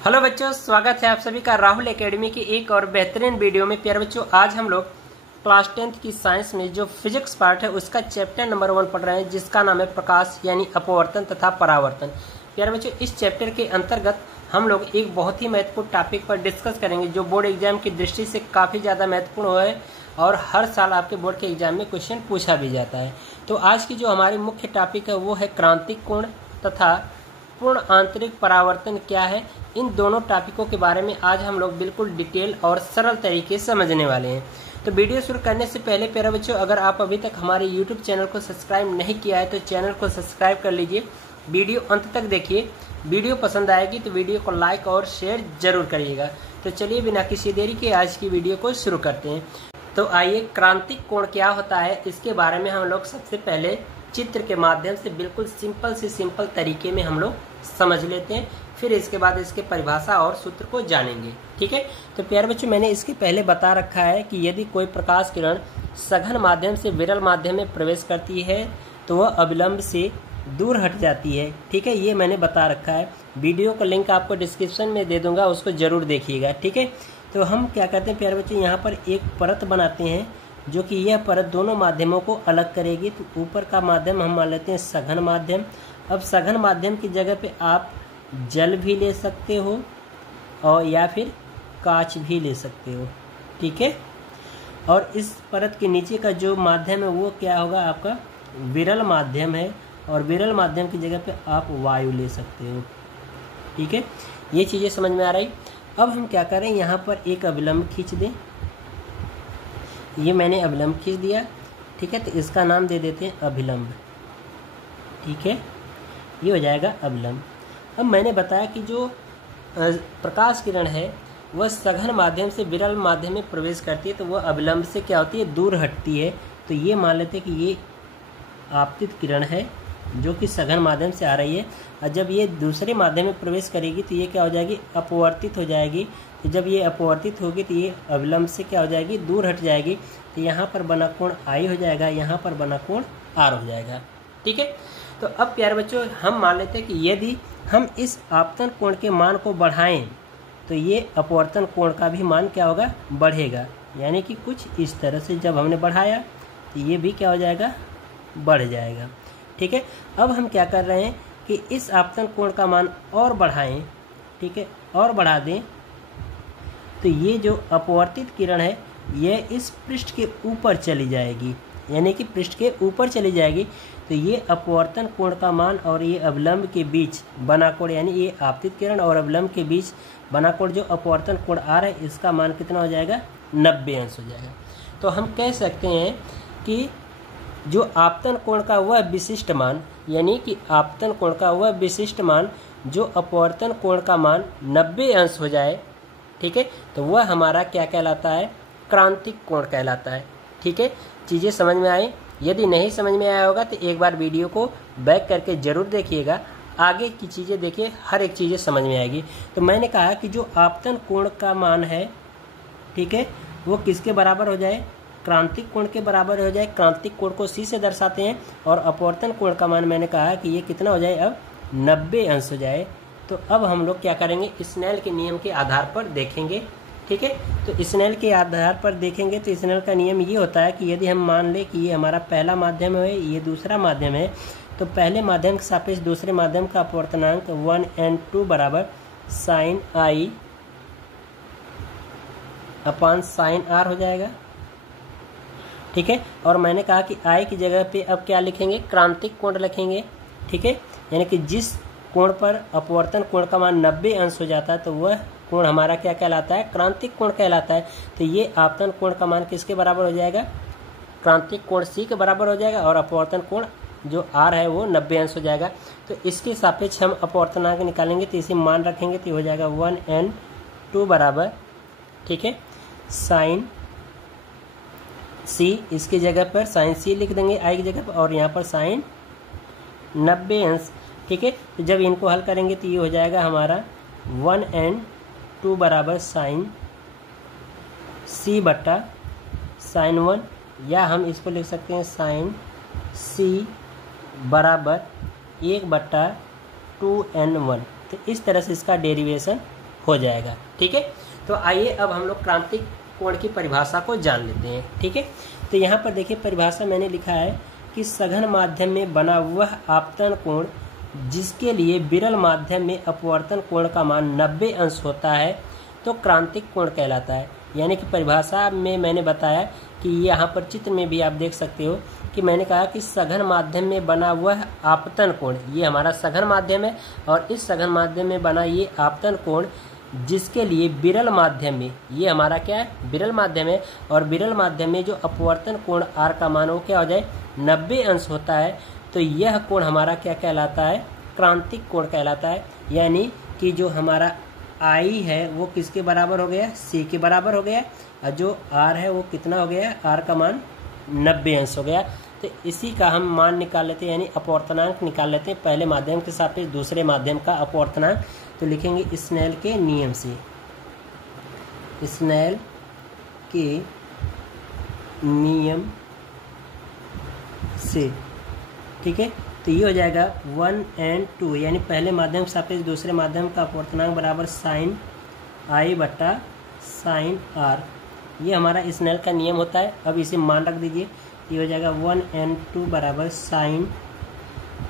Hello बच्चों, स्वागत है आप सभी का राहुल एकेडमी की एक और बेहतरीन वीडियो में। प्यारे बच्चों, आज हम लोग क्लास 10th की साइंस में जो फिजिक्स पार्ट है उसका चैप्टर नंबर 1 पढ़ रहे हैं, जिसका नाम है प्रकाश यानी अपवर्तन तथा परावर्तन। प्यारे बच्चों, इस चैप्टर के अंतर्गत हम लोग एक बहुत ही महत्वपूर्ण टॉपिक पर डिस्कस करेंगे जो बोर्ड एग्जाम की दृष्टि से काफ़ी ज़्यादा महत्वपूर्ण है और हर साल आपके बोर्ड के एग्जाम में क्वेश्चन पूछा भी जाता है। तो आज की जो हमारी मुख्य टॉपिक है वो है क्रांतिक कोण तथा पूर्ण आंतरिक परावर्तन क्या है। इन दोनों टॉपिकों के बारे में आज हम लोग बिल्कुल डिटेल और सरल तरीके से समझने वाले हैं। तो वीडियो शुरू करने से पहले प्यारे बच्चों, अगर आप अभी तक हमारे YouTube चैनल को सब्सक्राइब नहीं किया है तो चैनल को सब्सक्राइब कर लीजिए। वीडियो अंत तक देखिए। वीडियो पसंद आएगी तो वीडियो को लाइक और शेयर जरूर करिएगा। तो चलिए बिना किसी देरी के आज की वीडियो को शुरू करते हैं। तो आइए, क्रांतिक कोण क्या होता है इसके बारे में हम लोग सबसे पहले चित्र के माध्यम से बिल्कुल सिंपल तरीके में हम लोग समझ लेते हैं, फिर इसके बाद इसके परिभाषा और सूत्र को जानेंगे। ठीक है। तो प्यारे बच्चों, मैंने इसके पहले बता रखा है कि यदि कोई प्रकाश किरण सघन माध्यम से विरल माध्यम में प्रवेश करती है तो वह अविलंब से दूर हट जाती है। ठीक है, ये मैंने बता रखा है। वीडियो का लिंक आपको डिस्क्रिप्शन में दे दूंगा, उसको जरूर देखिएगा। ठीक है। तो हम क्या करते हैं प्यारे बच्चों, यहाँ पर एक परत बनाते हैं जो कि यह परत दोनों माध्यमों को अलग करेगी। तो ऊपर का माध्यम हम मान लेते हैं सघन माध्यम। अब सघन माध्यम की जगह पे आप जल भी ले सकते हो और या फिर कांच भी ले सकते हो। ठीक है। और इस परत के नीचे का जो माध्यम है वो क्या होगा, आपका विरल माध्यम है, और विरल माध्यम की जगह पे आप वायु ले सकते हो। ठीक है, ये चीज़ें समझ में आ रही। अब हम क्या करें, यहाँ पर एक अविलंब खींच दें। ये मैंने अविलंब खींच दिया। ठीक है, तो इसका नाम दे देते हैं अभिलंब। ठीक है, ये हो जाएगा अविलंब। अब मैंने बताया कि जो प्रकाश किरण है वह सघन माध्यम से विरल माध्यम में प्रवेश करती है तो वह अविलंब से क्या होती है, दूर हटती है। तो ये मान लेते हैं कि ये आपतित किरण है जो कि सघन माध्यम से आ रही है, और जब ये दूसरे माध्यम में प्रवेश करेगी तो ये क्या हो जाएगी, अपवर्तित हो जाएगी। तो जब ये अपवर्तित होगी तो ये अविलंब से क्या हो जाएगी, दूर हट जाएगी। तो यहाँ पर बना कोण आई हो जाएगा, यहाँ पर बना कोण आर हो जाएगा। ठीक है। तो अब प्यारे बच्चों, हम मान लेते हैं कि यदि हम इस आपतन कोण के मान को बढ़ाएं तो ये अपवर्तन कोण का भी मान क्या होगा, बढ़ेगा। यानी कि कुछ इस तरह से जब हमने बढ़ाया तो ये भी क्या हो जाएगा, बढ़ जाएगा। ठीक है। अब हम क्या कर रहे हैं कि इस आपतन कोण का मान और बढ़ाएं। ठीक है, और बढ़ा दें तो ये जो अपवर्तित किरण है यह इस पृष्ठ के ऊपर चली जाएगी, यानी कि पृष्ठ के ऊपर चली जाएगी। तो ये अपवर्तन कोण का मान और ये अवलंब के बीच बना कोण, यानी ये आपतित किरण और अवलंब के बीच बना कोण जो अपवर्तन कोण आ रहा है, इसका मान कितना हो जाएगा, 90 अंश हो जाएगा। तो हम कह सकते हैं कि जो आपतन कोण का वह विशिष्ट मान, यानी कि आपतन कोण का वह विशिष्ट मान जो अपवर्तन कोण का मान 90 अंश हो जाए, ठीक है, तो वह हमारा क्या कहलाता है, क्रांतिक कोण कहलाता है। ठीक है, चीज़ें समझ में आई। यदि नहीं समझ में आया होगा तो एक बार वीडियो को बैक करके जरूर देखिएगा, आगे की चीज़ें देखिए, हर एक चीज़ें समझ में आएगी। तो मैंने कहा कि जो आपतन कोण का मान है, ठीक है, वो किसके बराबर हो जाए, क्रांतिक कोण के बराबर हो जाए। क्रांतिक कोण को C से दर्शाते हैं, और अपवर्तन कोण का मान मैंने कहा कि ये कितना हो जाए, अब 90 अंश हो जाए। तो अब हम लोग क्या करेंगे, स्नेल के नियम के आधार पर देखेंगे। ठीक है, तो स्नेल के आधार पर देखेंगे तो स्नेल का नियम ये होता है कि यदि हम मान लें कि ये हमारा पहला माध्यम है, ये दूसरा माध्यम है, तो पहले माध्यम के सापेक्ष दूसरे माध्यम का अपवर्तनांक 1n2 बराबर sine i upon sine r हो जाएगा। ठीक है, और मैंने कहा कि आई की जगह पे अब क्या लिखेंगे, क्रांतिक कोण लिखेंगे। ठीक है, यानी कि जिस कोण पर अपवर्तन कोण का मान 90 अंश हो जाता है तो वह कोण हमारा क्या कहलाता है, क्रांतिक कोण कहलाता है। तो ये आपतन कोण का मान किसके बराबर हो जाएगा, क्रांतिक कोण C के बराबर हो जाएगा, और अपवर्तन कोण जो R है वो 90 अंश हो जाएगा। तो इसके सापेक्ष हम अपवर्तनांक निकालेंगे तो इसे मान रखेंगे तो हो जाएगा 1n2 बराबर, ठीक है, साइन C, इसकी जगह पर साइन C लिख देंगे आई की जगह पर, और यहाँ पर साइन 90 अंश। ठीक है, तो जब इनको हल करेंगे तो ये हो जाएगा हमारा 1n2 बराबर साइन C बट्टा साइन 1, या हम इसको लिख सकते हैं साइन C बराबर 1 बट्टा 2n1। तो इस तरह से इसका डेरिवेशन हो जाएगा। ठीक है, तो आइए अब हम लोग क्रांतिक कोण की परिभाषा को जान लेते हैं। ठीक है, तो यहाँ पर देखिए परिभाषा मैंने लिखा है कि सघन माध्यम में बना वह आपतन कोण जिसके लिए विरल माध्यम में अपवर्तन कोण का मान 90 अंश होता है तो क्रांतिक कोण कहलाता है। यानी कि परिभाषा में मैंने बताया कि यहाँ पर चित्र में भी आप देख सकते हो कि मैंने कहा कि सघन माध्यम में बना वह आपतन कोण, ये हमारा सघन माध्यम है और इस सघन माध्यम में बना ये आपतन कोण जिसके लिए विरल माध्यम में, ये हमारा क्या है, विरल माध्यम है, और विरल माध्यम में जो अपवर्तन कोण आर का मान वो क्या हो जाए 90 अंश होता है तो यह कोण हमारा क्या कहलाता है, क्रांतिक कोण कहलाता है। यानी कि जो हमारा आई है वो किसके बराबर हो गया, सी के बराबर हो गया, और जो आर है वो कितना हो गया, आर का मान 90 अंश हो गया। तो इसी का हम मान निकाल लेते हैं, यानी अपवर्तनांक निकाल लेते हैं पहले माध्यम के सापेक्ष दूसरे माध्यम का अपवर्तनांक। तो लिखेंगे स्नेल के नियम से, स्नेल के नियम से। ठीक है, तो ये हो जाएगा 1 और 2, यानी पहले माध्यम के सापेक्ष दूसरे माध्यम का अपवर्तनांक बराबर साइन आई बटा साइन आर, ये हमारा स्नेल का नियम होता है। अब इसे मान रख दीजिए, ये हो जाएगा 1 और 2 बराबर साइन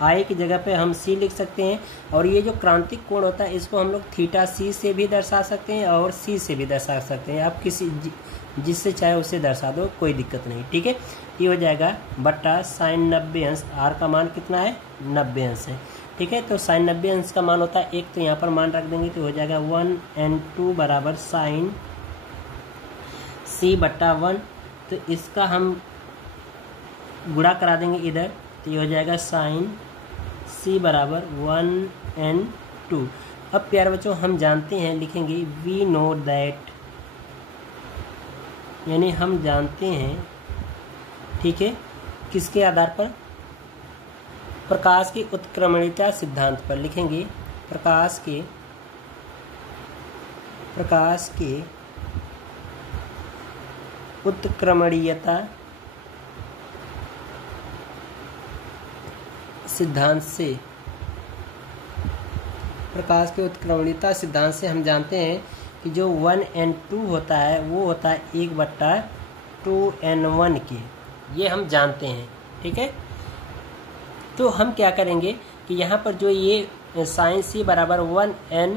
आई की जगह पे हम सी लिख सकते हैं, और ये जो क्रांतिक कोण होता है इसको हम लोग थीटा सी से भी दर्शा सकते हैं और सी से भी दर्शा सकते हैं, आप किसी जिससे चाहे उसे दर्शा दो, कोई दिक्कत नहीं। ठीक है, ये हो जाएगा बट्टा साइन 90 अंश, आर का मान कितना है 90 अंश है। ठीक है, तो साइन 90 अंश का मान होता है 1, तो यहाँ पर मान रख देंगे तो हो जाएगा 1 और 2 बराबर साइन सी बट्टा 1, तो इसका हम गुणा करा देंगे इधर, तो ये हो जाएगा साइन सी बराबर 1 और 2। अब प्यारे बच्चों हम जानते हैं, लिखेंगे वी नो दैट, यानी हम जानते हैं, ठीक है, किसके आधार पर, प्रकाश की उत्क्रमणीयता सिद्धांत पर। लिखेंगे प्रकाश के उत्क्रमणीयता सिद्धांत से, प्रकाश के उत्क्रमणीयता सिद्धांत से हम जानते हैं कि जो 1 और 2 होता है वो होता है 1/2n1 के, ये हम जानते हैं। ठीक है, तो हम क्या करेंगे कि यहाँ पर जो ये साइन सी बराबर 1 और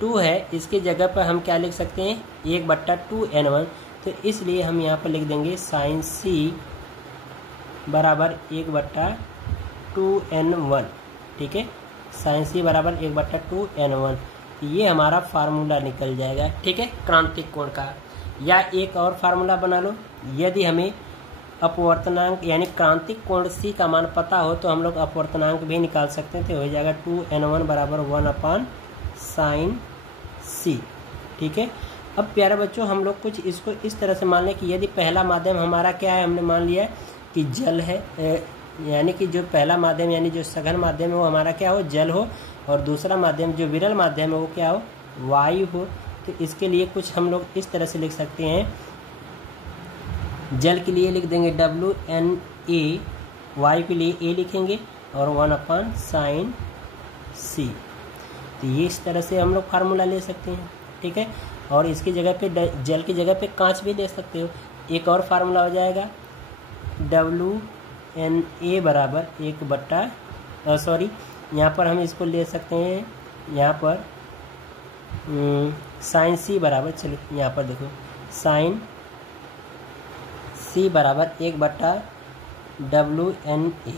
2 है, इसकी जगह पर हम क्या लिख सकते हैं 1/2n1, तो इसलिए हम यहाँ पर लिख देंगे साइन सी बराबर 1/2n1। ठीक है, साइन सी बराबर 1/2n1, ये हमारा फार्मूला निकल जाएगा। ठीक है, क्रांतिक कोण का। या एक और फार्मूला बना लो, यदि हमें अपवर्तनांक यानी क्रांतिक कोण सी का मान पता हो तो हम लोग अपवर्तनांक भी निकाल सकते हैं, तो हो जाएगा 2n1 बराबर 1/sin सी। ठीक है, अब प्यारे बच्चों हम लोग कुछ इसको इस तरह से मान लें कि यदि पहला माध्यम हमारा क्या है, हमने मान लिया कि जल है, यानी कि जो पहला माध्यम यानी जो सघन माध्यम है वो हमारा क्या हो, जल हो, और दूसरा माध्यम जो विरल माध्यम है वो क्या हो, वायु हो। तो इसके लिए कुछ हम लोग इस तरह से लिख सकते हैं, जल के लिए लिख देंगे WNA, वायु के लिए A लिखेंगे और 1/sin C। तो ये इस तरह से हम लोग फार्मूला ले सकते हैं। ठीक है, और इसकी जगह पे जल की जगह पे कांच भी ले सकते हो। एक और फार्मूला हो जाएगा WNA बराबर 1/, यहाँ पर हम इसको ले सकते हैं, यहाँ पर साइन सी बराबर, चलिए यहाँ पर देखो साइन सी बराबर 1/WNA।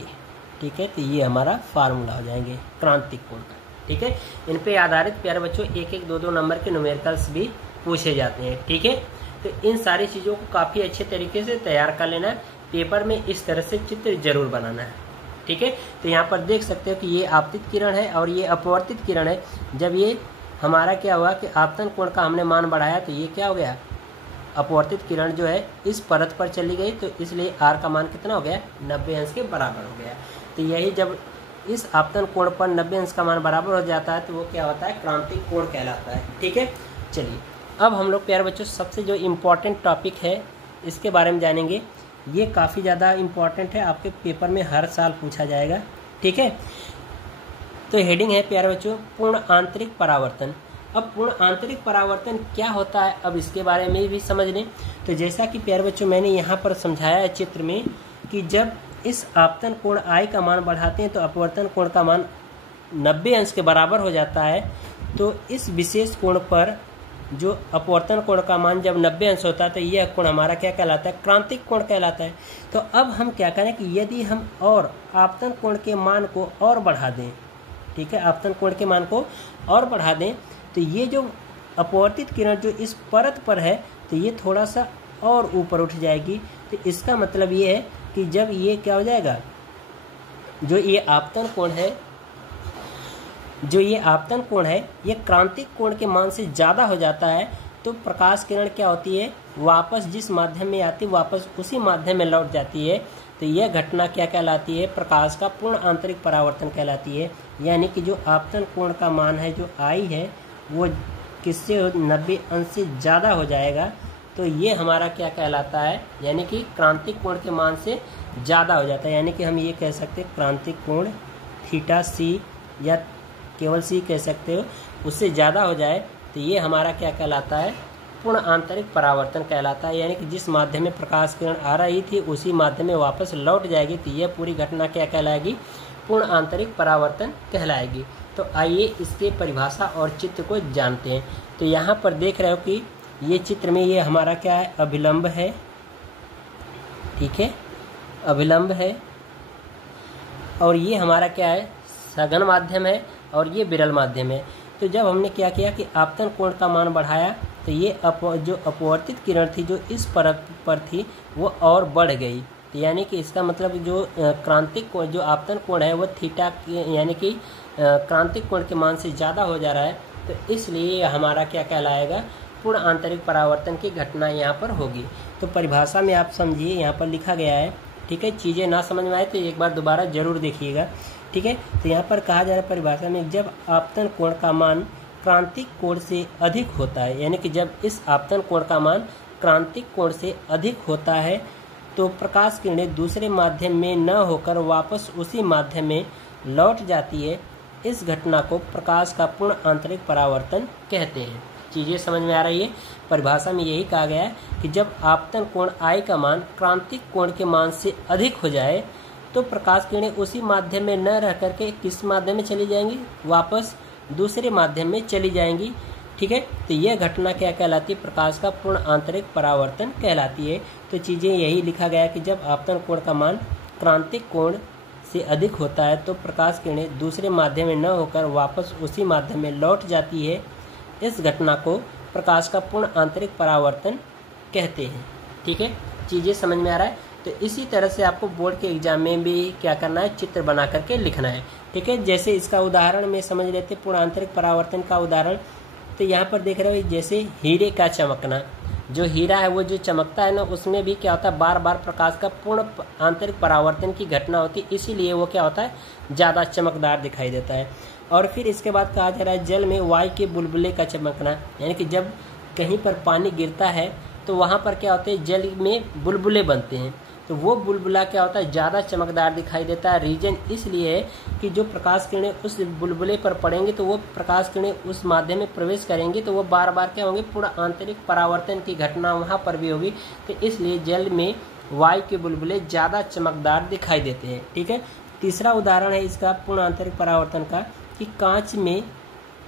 ठीक है, तो ये हमारा फार्मूला हो जाएंगे क्रांतिक कोण का। ठीक है, इन पे आधारित प्यारे बच्चों 1-1, 2-2 नंबर के न्यूमेरिकल्स भी पूछे जाते हैं। ठीक है, तो इन सारी चीज़ों को काफ़ी अच्छे तरीके से तैयार कर लेना है, पेपर में इस तरह से चित्र जरूर बनाना है। ठीक है, तो यहाँ पर देख सकते हो कि ये आपतित किरण है और ये अपवर्तित किरण है। जब ये हमारा क्या हुआ कि आपतन कोण का हमने मान बढ़ाया तो ये क्या हो गया, अपवर्तित किरण जो है इस परत पर चली गई, तो इसलिए आर का मान कितना हो गया, 90 अंश के बराबर हो गया। तो यही जब इस आपतन कोण पर 90 अंश का मान बराबर हो जाता है तो वो क्या होता है, क्रांतिक कोण कहलाता है। ठीक है, चलिए अब हम लोग प्यारे बच्चों सबसे जो इम्पोर्टेंट टॉपिक है इसके बारे में जानेंगे। ये काफ़ी ज़्यादा इम्पोर्टेंट है, आपके पेपर में हर साल पूछा जाएगा। ठीक है, तो हेडिंग है प्यारे बच्चों पूर्ण आंतरिक परावर्तन। अब पूर्ण आंतरिक परावर्तन क्या होता है, अब इसके बारे में भी समझ लें। तो जैसा कि प्यारे बच्चों मैंने यहाँ पर समझाया है चित्र में कि जब इस आपतन कोण I का मान बढ़ाते हैं तो अपवर्तन कोण का मान 90 अंश के बराबर हो जाता है। तो इस विशेष कोण पर जो अपवर्तन कोण का मान जब 90 अंश होता है तो यह कोण हमारा क्या कहलाता है, क्रांतिक कोण कहलाता है। तो अब हम क्या करें कि यदि हम और आपतन कोण के मान को और बढ़ा दें, ठीक है, आपतन कोण के मान को और बढ़ा दें तो ये जो अपवर्तित किरण जो इस परत पर है तो ये थोड़ा सा और ऊपर उठ जाएगी। तो इसका मतलब ये है कि जब ये क्या हो जाएगा, जो ये आपतन कोण है, ये क्रांतिक कोण के मान से ज़्यादा हो जाता है तो प्रकाश किरण क्या होती है, वापस जिस माध्यम में आती है वापस उसी माध्यम में लौट जाती है। तो यह घटना क्या कहलाती है, प्रकाश का पूर्ण आंतरिक परावर्तन कहलाती है। यानी कि जो आपतन कोण का मान है जो I है वो किससे 90 अंश से ज़्यादा हो जाएगा तो ये हमारा क्या कहलाता है, यानी कि क्रांतिक कोण के मान से ज़्यादा हो जाता है। यानी कि हम ये कह सकते हैं क्रांतिक कोण थीटा C या केवल C कह सकते हो, उससे ज़्यादा हो जाए तो ये हमारा क्या कहलाता है, पूर्ण आंतरिक परावर्तन कहलाता है। यानी कि जिस माध्यम में प्रकाश किरण आ रही थी उसी माध्यम में वापस लौट जाएगी तो यह पूरी घटना क्या कहलाएगी, पूर्ण आंतरिक परावर्तन कहलाएगी। तो आइए इसके परिभाषा और चित्र को जानते हैं। तो यहाँ पर देख रहे हो कि ये चित्र में ये हमारा क्या है, अभिलंब है, ठीक है, अभिलंब है, और ये हमारा क्या है, सघन माध्यम है, और ये विरल माध्यम है। तो जब हमने क्या किया कि आपतन कोण का मान बढ़ाया तो ये जो अपवर्तित किरण थी जो इस परत पर थी वो और बढ़ गई। तो यानी कि इसका मतलब जो क्रांतिक कोण जो आपतन कोण है वो थीटा यानी कि क्रांतिक कोण के मान से ज़्यादा हो जा रहा है। तो इसलिए हमारा क्या कहलाएगा, पूर्ण आंतरिक परावर्तन की घटना यहाँ पर होगी। तो परिभाषा में आप समझिए, यहाँ पर लिखा गया है, ठीक है। चीज़ें ना समझ में आए तो एक बार दोबारा जरूर देखिएगा, ठीक है। तो यहाँ पर कहा जा रहा है परिभाषा में, जब आपतन कोण का मान क्रांतिक कोण से अधिक होता है, यानी कि जब इस आपतन कोण का मान क्रांतिक कोण से अधिक होता है तो प्रकाश किरणें दूसरे माध्यम में न होकर वापस उसी माध्यम में लौट जाती है। इस घटना को प्रकाश का पूर्ण आंतरिक परावर्तन कहते हैं। चीज़ें समझ में आ रही है। परिभाषा में यही कहा गया है कि जब आपतन कोण I का मान क्रांतिक कोण के मान से अधिक हो जाए तो प्रकाश किरणें उसी माध्यम में न रह करके किस माध्यम में चली जाएंगी, वापस दूसरे माध्यम में चली जाएंगी, ठीक है। तो यह घटना क्या कहलाती है, प्रकाश का पूर्ण आंतरिक परावर्तन कहलाती है। तो चीज़ें यही लिखा गया कि जब आपतन कोण का मान क्रांतिक कोण से अधिक होता है तो प्रकाश किरणें दूसरे माध्यम में न होकर वापस उसी माध्यम में लौट जाती है। इस घटना को प्रकाश का पूर्ण आंतरिक परावर्तन कहते हैं, ठीक है। चीज़ें समझ में आ रहा है। तो इसी तरह से आपको बोर्ड के एग्जाम में भी क्या करना है, चित्र बना करके लिखना है, ठीक है। जैसे इसका उदाहरण में समझ लेते, पूर्ण आंतरिक परावर्तन का उदाहरण। तो यहाँ पर देख रहे हो जैसे हीरे का चमकना, जो हीरा है वो जो चमकता है ना, उसमें भी क्या होता है, बार बार प्रकाश का पूर्ण आंतरिक परावर्तन की घटना होती है, इसीलिए वो क्या होता है, ज़्यादा चमकदार दिखाई देता है। और फिर इसके बाद कहा जा रहा है जल में वायु के बुलबुले का चमकना, यानी कि जब कहीं पर पानी गिरता है तो वहाँ पर क्या होते हैं, जल में बुलबुले बनते हैं। तो वो बुलबुला क्या होता है, ज़्यादा चमकदार दिखाई देता है। रीजन इसलिए है कि जो प्रकाश किरणें उस बुलबुले पर पड़ेंगे तो वो प्रकाश किरणें उस माध्यम में प्रवेश करेंगी तो वो बार बार क्या होंगे, पूर्ण आंतरिक परावर्तन की घटना वहाँ पर भी होगी। तो इसलिए जल में वायु के बुलबुले ज़्यादा चमकदार दिखाई देते हैं, ठीक है। तीसरा उदाहरण है इसका पूर्ण आंतरिक परावर्तन का कि कांच में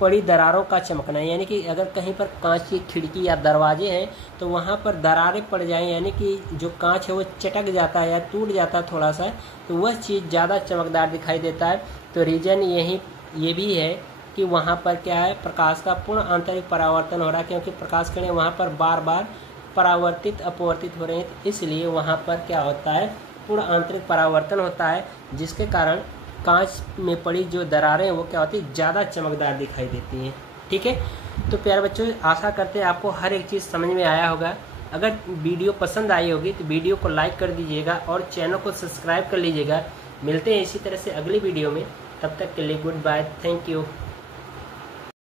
पड़ी दरारों का चमकना, यानी कि अगर कहीं पर कांच की खिड़की या दरवाजे हैं तो वहाँ पर दरारें पड़ जाएं, यानी कि जो कांच है वो चटक जाता है या टूट जाता है थोड़ा सा, तो वह चीज़ ज़्यादा चमकदार दिखाई देता है। तो रीजन ये भी है कि वहाँ पर क्या है, प्रकाश का पूर्ण आंतरिक परावर्तन हो रहा है, क्योंकि प्रकाश किरणें वहाँ पर बार बार परावर्तित अपवर्तित हो रही हैं, तो इसलिए वहाँ पर क्या होता है, पूर्ण आंतरिक परावर्तन होता है, जिसके कारण कांच में पड़ी जो दरारें हैं वो क्या होती है, ज़्यादा चमकदार दिखाई देती हैं, ठीक है। तो प्यारे बच्चों, आशा करते हैं आपको हर एक चीज़ समझ में आया होगा। अगर वीडियो पसंद आई होगी तो वीडियो को लाइक कर दीजिएगा और चैनल को सब्सक्राइब कर लीजिएगा। मिलते हैं इसी तरह से अगली वीडियो में, तब तक के लिए गुड बाय, थैंक यू।